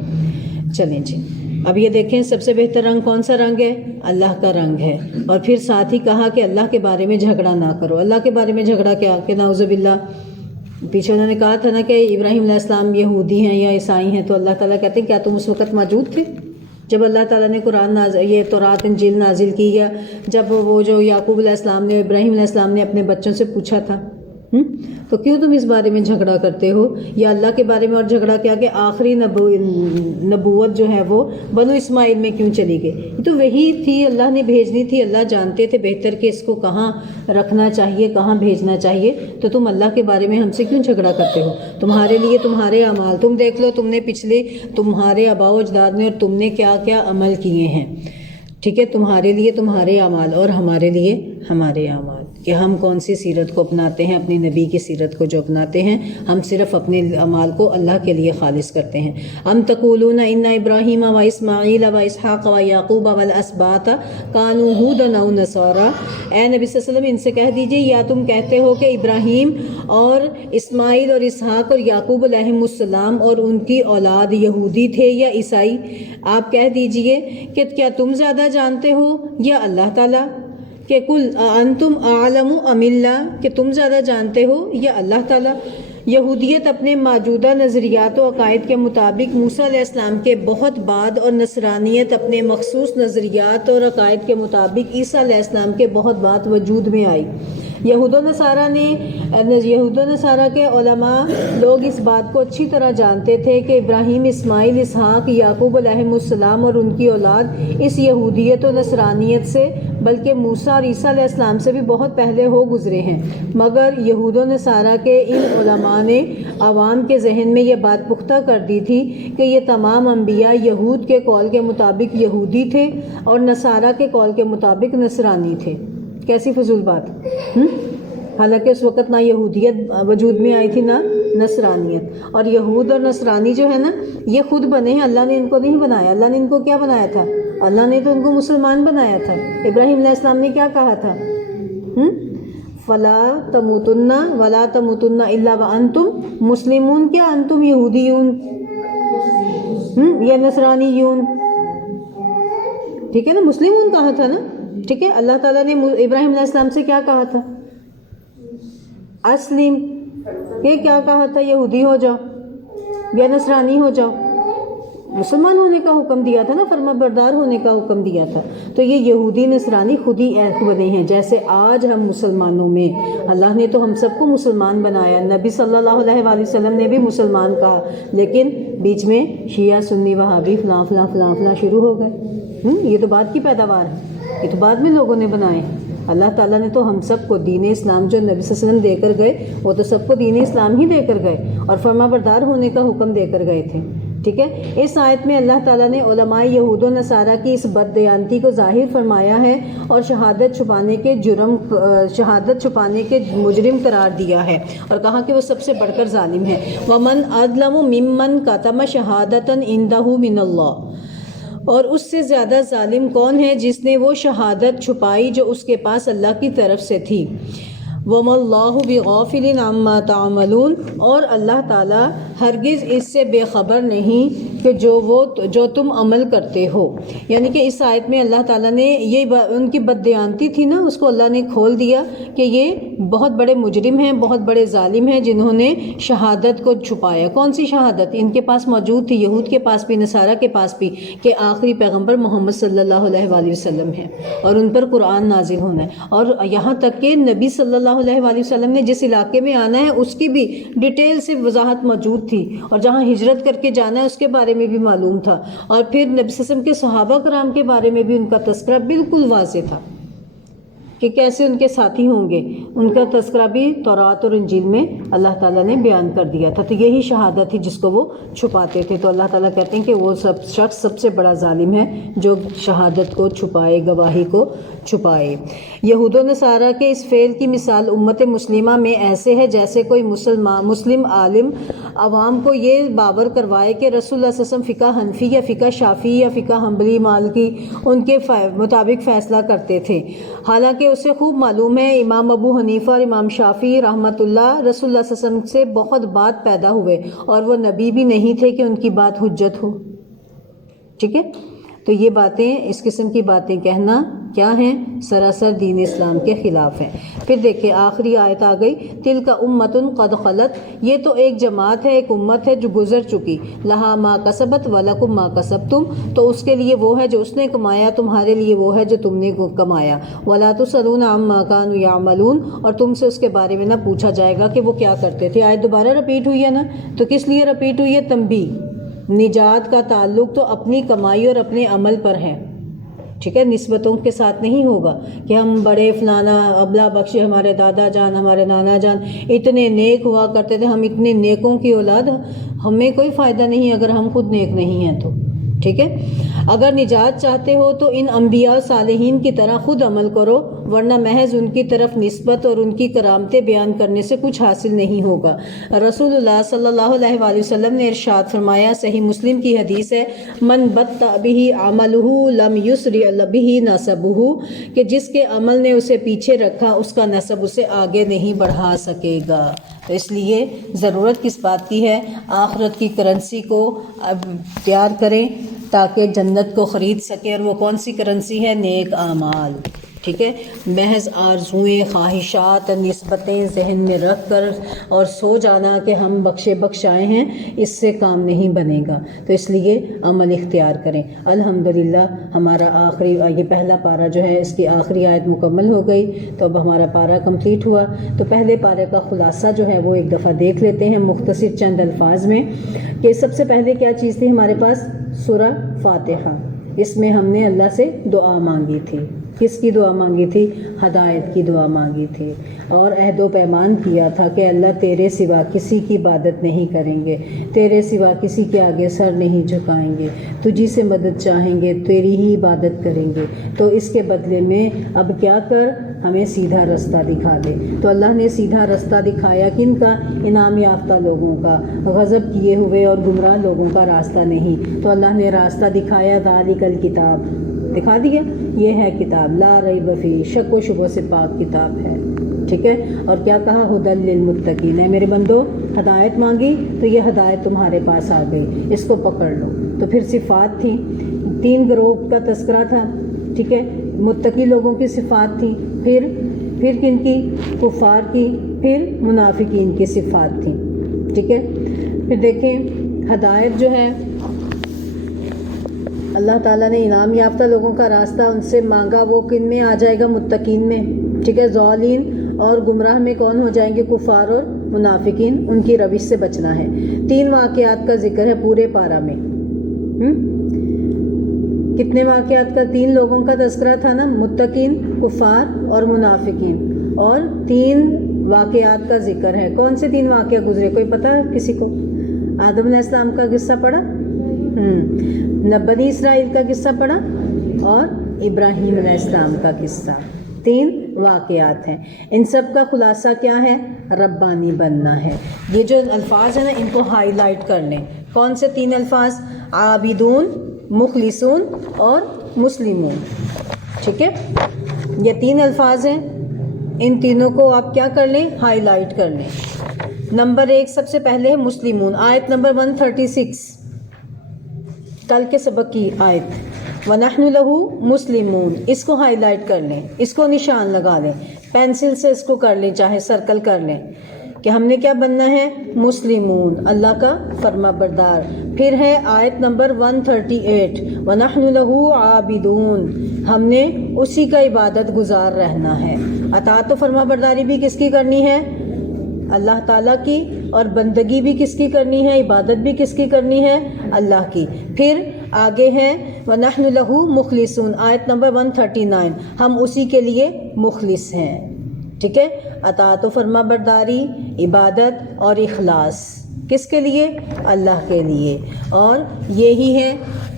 چلیں جی، اب یہ دیکھیں سب سے بہتر رنگ کون سا رنگ ہے؟ اللہ کا رنگ ہے، اور پھر ساتھ ہی کہا کہ اللہ کے بارے میں جھگڑا نہ کرو۔ اللہ کے بارے میں جھگڑا کیا کہ نعوذ باللہ، پیچھے انہوں نے کہا تھا نا کہ ابراہیم علیہ السلام یہودی ہیں یا عیسائی ہیں، تو اللہ تعالیٰ کہتے ہیں کیا تم اس وقت موجود تھے جب اللہ تعالیٰ نے قرآن یہ تورات انجیل نازل کی، یا جب وہ جو یعقوب علیہ السلام نے، ابراہیم علیہ السلام نے اپنے بچوں سے پوچھا تھا، تو کیوں تم اس بارے میں جھگڑا کرتے ہو؟ یا اللہ کے بارے میں اور جھگڑا کیا کہ آخری نبوت جو ہے وہ بنو اسماعیل میں کیوں چلی گئی؟ یہ تو وہی تھی، اللہ نے بھیجنی تھی، اللہ جانتے تھے بہتر کہ اس کو کہاں رکھنا چاہیے، کہاں بھیجنا چاہیے، تو تم اللہ کے بارے میں ہم سے کیوں جھگڑا کرتے ہو؟ تمہارے لیے تمہارے اعمال، تم دیکھ لو تم نے پچھلے تمہارے آباء و اجداد نے اور تم نے کیا کیا عمل کیے ہیں، ٹھیک ہے۔ تمہارے لیے تمہارے اعمال اور ہمارے لیے ہمارے اعمال، کہ ہم کون سی سیرت کو اپناتے ہیں، اپنے نبی کی سیرت کو جو اپناتے ہیں، ہم صرف اپنے اعمال کو اللہ کے لیے خالص کرتے ہیں۔ ام تقولون ان ابراہیم و اسماعیل و اسحاق و یعقوب والاسباط کانوا ھودا او نصارا، اے نبی صلی اللہ علیہ وسلم ان سے کہہ دیجئے یا تم کہتے ہو کہ ابراہیم اور اسماعیل اور اسحاق اور یعقوب علیہم السلام اور ان کی اولاد یہودی تھے یا عیسائی؟ آپ کہہ دیجئے کہ کیا تم زیادہ جانتے ہو یا اللہ تعالیٰ؟ کہ کل انتم اعلم ام اللہ، کہ تم زیادہ جانتے ہو یا اللہ تعالیٰ؟ یہودیت اپنے موجودہ نظریات و عقائد کے مطابق موسیٰ علیہ السلام کے بہت بعد، اور نصرانیت اپنے مخصوص نظریات اور عقائد کے مطابق عیسیٰ علیہ السلام کے بہت بعد وجود میں آئی۔ یہود و نصارہ کے علماء لوگ اس بات کو اچھی طرح جانتے تھے کہ ابراہیم، اسماعیل، اسحاق، یعقوب علیہم السلام اور ان کی اولاد اس یہودیت و نصرانیت سے بلکہ موسیٰ اور عیسیٰ علیہ السلام سے بھی بہت پہلے ہو گزرے ہیں، مگر یہود و نصارہ کے ان علماء نے عوام کے ذہن میں یہ بات پختہ کر دی تھی کہ یہ تمام انبیاء یہود کے قول کے مطابق یہودی تھے اور نصارہ کے قول کے مطابق نصرانی تھے۔ کیسی فضول بات، حالانکہ اس وقت نہ یہودیت وجود میں آئی تھی نہ نصرانیت، اور یہود اور نصرانی جو ہے نا یہ خود بنے ہیں، اللہ نے ان کو نہیں بنایا۔ اللہ نے ان کو کیا بنایا تھا؟ اللہ نے تو ان کو مسلمان بنایا تھا۔ ابراہیم علیہ السلام نے کیا کہا تھا؟ فلا تموتن ولا تموتن الا وانتم مسلمون، کیا انتم یہودیون یا نصرانیون؟ ٹھیک ہے نا، مسلمون کہا تھا نا، ٹھیک ہے۔ اللہ تعالیٰ نے ابراہیم علیہ السلام سے کیا کہا تھا؟ اسلم، یہ کیا کہا تھا؟ یہودی ہو جاؤ یا نصرانی ہو جاؤ، مسلمان ہونے کا حکم دیا تھا نا، فرما بردار ہونے کا حکم دیا تھا۔ تو یہ یہودی نصرانی خود ہی بنے ہیں، جیسے آج ہم مسلمانوں میں اللہ نے تو ہم سب کو مسلمان بنایا، نبی صلی اللہ علیہ وآلہ وسلم نے بھی مسلمان کہا، لیکن بیچ میں شیعہ، سنی، وہابی، فلاں فلاں فلاں فلاں شروع ہو گئے۔ یہ تو بعد کی پیداوار ہے، یہ تو بعد میں لوگوں نے بنائے۔ اللہ تعالیٰ نے تو ہم سب کو دین اسلام جو نبی صلی اللہ علیہ وسلم دے کر گئے، وہ تو سب کو دین اسلام ہی دے کر گئے اور فرما بردار ہونے کا حکم دے کر گئے تھے، ٹھیک ہے۔ اس آیت میں اللہ تعالیٰ نے علماء یہود و نصارہ کی اس بددیانتی کو ظاہر فرمایا ہے اور شہادت چھپانے کے مجرم قرار دیا ہے، اور کہا کہ وہ سب سے بڑھ کر ظالم ہے۔ وَمَنْ أَظْلَمُ مِمَّنْ كَتَمَ شَهَادَةً عِنْدَهُ مِنَ اللَّهِ، اور اس سے زیادہ ظالم کون ہے جس نے وہ شہادت چھپائی جو اس کے پاس اللہ کی طرف سے تھی۔ وَمَا اللَّهُ بِغَافِلٍ عَمَّا تَعْمَلُونَ، اور اللہ تعالیٰ ہرگز اس سے بے خبر نہیں کہ جو تم عمل کرتے ہو۔ یعنی کہ اس آیت میں اللہ تعالیٰ نے یہ ان کی بددیانتی تھی نا، اس کو اللہ نے کھول دیا کہ یہ بہت بڑے مجرم ہیں، بہت بڑے ظالم ہیں، جنہوں نے شہادت کو چھپایا۔ کون سی شہادت؟ ان کے پاس موجود تھی، یہود کے پاس بھی، نصارہ کے پاس بھی، کہ آخری پیغمبر محمد صلی اللہ علیہ وآلہ وسلم ہے اور ان پر قرآن نازل ہونا ہے، اور یہاں تک کہ نبی صلی اللہ علیہ وآلہ وسلم نے جس علاقے میں آنا ہے اس کی بھی ڈیٹیل سے وضاحت موجود تھی، اور جہاں ہجرت کر کے جانا ہے اس کے بارے میں بھی معلوم تھا، اور پھر نبی صلی اللہ علیہ وسلم کے صحابہ کرام کے بارے میں بھی ان کا تذکرہ بالکل واضح تھا کہ کیسے ان کے ساتھی ہوں گے۔ ان کا تذکرہ بھی تورات اور انجیل میں اللہ تعالیٰ نے بیان کر دیا تھا۔ تو یہی شہادت تھی جس کو وہ چھپاتے تھے۔ تو اللہ تعالیٰ کہتے ہیں کہ وہ شخص سب سے بڑا ظالم ہے جو شہادت کو چھپائے، گواہی کو چھپائے۔ یہود و نصارہ کے اس فعل کی مثال امت مسلمہ میں ایسے ہے جیسے کوئی مسلم عالم عوام کو یہ باور کروائے کہ رسول اللہ صلی اللہ علیہ وسلم فقہ حنفی یا فقہ شافعی یا فقہ حنبلی مالکی ان کے مطابق فیصلہ کرتے تھے، حالانکہ اسے خوب معلوم ہے امام ابو حنیفہ اور امام شافعی رحمۃ اللہ رسول اللہ صلی اللہ علیہ وسلم سے بہت بعد پیدا ہوئے اور وہ نبی بھی نہیں تھے کہ ان کی بات حجت ہو، ٹھیک ہے۔ تو یہ باتیں، اس قسم کی باتیں کہنا کیا ہیں؟ سراسر دین اسلام کے خلاف ہیں۔ پھر دیکھیں آخری آیت آ گئی، تلک امۃ قد خلت، یہ تو ایک جماعت ہے، ایک امت ہے جو گزر چکی، لہا ما کسبت ولکم ما کسبتم، تو اس کے لیے وہ ہے جو اس نے کمایا، تمہارے لیے وہ ہے جو تم نے کمایا، ولا تسألون عما كانوا يعملون، اور تم سے اس کے بارے میں نہ پوچھا جائے گا کہ وہ کیا کرتے تھے۔ آیت دوبارہ رپیٹ ہوئی ہے نا، تو کس لیے رپیٹ ہوئی ہے؟ تنبیہ، نجات کا تعلق تو اپنی کمائی اور اپنے عمل پر ہے، ٹھیک ہے، نسبتوں کے ساتھ نہیں ہوگا کہ ہم بڑے فلانا ابلا بخش، ہمارے دادا جان، ہمارے نانا جان اتنے نیک ہوا کرتے تھے، ہم اتنے نیکوں کی اولاد، ہمیں کوئی فائدہ نہیں اگر ہم خود نیک نہیں ہیں تو، ٹھیک ہے۔ اگر نجات چاہتے ہو تو ان انبیاء و صالحین کی طرح خود عمل کرو، ورنہ محض ان کی طرف نسبت اور ان کی کرامتیں بیان کرنے سے کچھ حاصل نہیں ہوگا۔ رسول اللہ صلی اللہ علیہ وآلہ وسلم نے ارشاد فرمایا، صحیح مسلم کی حدیث ہے، من بطأ بہ عملہ لم یسرع بہ نسبہ، کہ جس کے عمل نے اسے پیچھے رکھا اس کا نسب اسے آگے نہیں بڑھا سکے گا۔ تو اس لیے ضرورت کس بات کی ہے؟ آخرت کی کرنسی کو اب تیار کریں تاکہ جنت کو خرید سکے، اور وہ کون سی کرنسی ہے؟ نیک اعمال، ٹھیک ہے، محض آرزوئیں، خواہشات، نسبتیں ذہن میں رکھ کر اور سو جانا کہ ہم بخشے بخشائے ہیں، اس سے کام نہیں بنے گا۔ تو اس لیے عمل اختیار کریں۔ الحمدللہ ہمارا آخری یہ پہلا پارہ جو ہے اس کی آخری آیت مکمل ہو گئی، تو اب ہمارا پارہ کمپلیٹ ہوا۔ تو پہلے پارے کا خلاصہ جو ہے وہ ایک دفعہ دیکھ لیتے ہیں مختصر چند الفاظ میں، کہ سب سے پہلے کیا چیز تھی ہمارے پاس؟ سورہ فاتحہ۔ اس میں ہم نے اللہ سے دعا مانگی تھی۔ کس کی دعا مانگی تھی؟ ہدایت کی دعا مانگی تھی، اور عہد و پیمان کیا تھا کہ اللہ تیرے سوا کسی کی عبادت نہیں کریں گے، تیرے سوا کسی کے آگے سر نہیں جھکائیں گے، تجھی سے مدد چاہیں گے، تیری ہی عبادت کریں گے۔ تو اس کے بدلے میں اب کیا کر، ہمیں سیدھا رستہ دکھا دے۔ تو اللہ نے سیدھا رستہ دکھایا، کن کا؟ انعام یافتہ لوگوں کا، غضب کیے ہوئے اور گمراہ لوگوں کا راستہ نہیں۔ تو اللہ نے راستہ دکھایا، ذالک الکتاب، دکھا دیا، یہ ہے کتاب، لا ریب فیہ، شک و شبہ سے پاک کتاب ہے، ٹھیک ہے۔ اور کیا کہا؟ ھدی للمتقین، ہے میرے بندو، ہدایت مانگی تو یہ ہدایت تمہارے پاس آ گئی، اس کو پکڑ لو۔ تو پھر صفات تھیں، 3 گروہ کا تذکرہ تھا، ٹھیک ہے، متقی لوگوں کی صفات تھیں، پھر کن کی؟ کفار کی، پھر منافقین کی صفات تھیں، ٹھیک ہے۔ پھر دیکھیں ہدایت جو ہے اللہ تعالیٰ نے انعام یافتہ لوگوں کا راستہ ان سے مانگا، وہ کن میں آ جائے گا؟ متقین میں، ٹھیک ہے۔ ضالین اور گمراہ میں کون ہو جائیں گے؟ کفار اور منافقین، ان کی روش سے بچنا ہے۔ 3 واقعات کا ذکر ہے پورے پارہ میں۔ کتنے واقعات کا؟ 3 لوگوں کا تذکرہ تھا نا، متقین، کفار اور منافقین، اور 3 واقعات کا ذکر ہے۔ کون سے 3 واقعہ گزرے؟ کوئی پتہ ہے کسی کو؟ آدم علیہ السلام کا قصہ پڑھا، بنی اسرائیل کا قصہ پڑھا، اور ابراہیم علیہ السلام کا قصہ۔ 3 واقعات ہیں۔ ان سب کا خلاصہ کیا ہے؟ ربانی بننا ہے۔ یہ جو الفاظ ہیں نا، ان کو ہائی لائٹ کر لیں۔ کون سے 3 الفاظ؟ عابدون، مخلصون اور مسلمون، ٹھیک ہے۔ یہ 3 الفاظ ہیں، ان تینوں کو آپ کیا کر لیں؟ ہائی لائٹ کر لیں۔ نمبر 1 سب سے پہلے ہے مسلمون، آیت نمبر 136، کل کے سبق کی آیت، وَنَحْنُ لَهُ مُسْلِمُونَ، اس کو ہائی لائٹ کر لیں، اس کو نشان لگا لیں، پینسل سے اس کو کر لیں، چاہے سرکل کر لیں، کہ ہم نے کیا بننا ہے؟ مسلمون، اللہ کا فرما بردار۔ پھر ہے آیت نمبر 138، وَنَحْنُ لَهُ عَابِدُونَ، ہم نے اسی کا عبادت گزار رہنا ہے۔ اطاعت و فرما برداری بھی کس کی کرنی ہے؟ اللہ تعالیٰ کی، اور بندگی بھی کس کی کرنی ہے؟ عبادت بھی کس کی کرنی ہے؟ اللہ کی۔ پھر آگے ہے وَنَحْنُ لَهُ مُخْلِصُونَ، آیت نمبر 139، ہم اسی کے لیے مخلص ہیں، ٹھیک ہے۔ اطاعت و فرما برداری، عبادت اور اخلاص، کس کے لیے؟ اللہ کے لیے۔ اور یہی ہے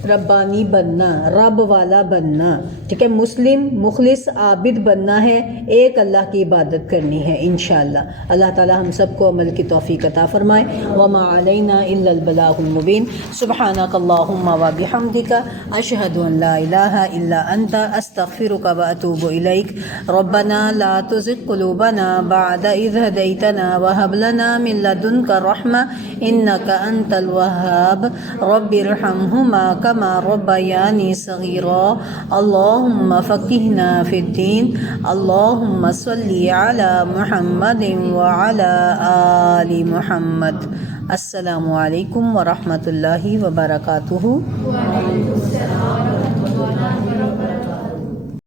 ربانی بننا، رب والا بننا، ٹھیک ہے۔ مسلم، مخلص، عابد بننا ہے، ایک اللہ کی عبادت کرنی ہے انشاءاللہ۔ اللہ تعالی ہم سب کو عمل کی توفیق عطا فرمائے۔ وما علینا الا البلاغ المبین۔ سبحانک اللہم وبحمدک، اشہد ان لا الہ الا انت، استغفرک واتوب الیک۔ ربنا لا تزغ قلوبنا بعد اذ ہدیتنا وہب لنا من لدنک رحمہ انک انت الوہاب۔ رب ارحمہما كما ربياني صغيرا۔ اللهم فقهنا في الدين۔ اللهم صل على محمد وعلى آل محمد۔ السلام علیکم ورحمۃ اللہ وبرکاتہ۔ وعلیکم السلام۔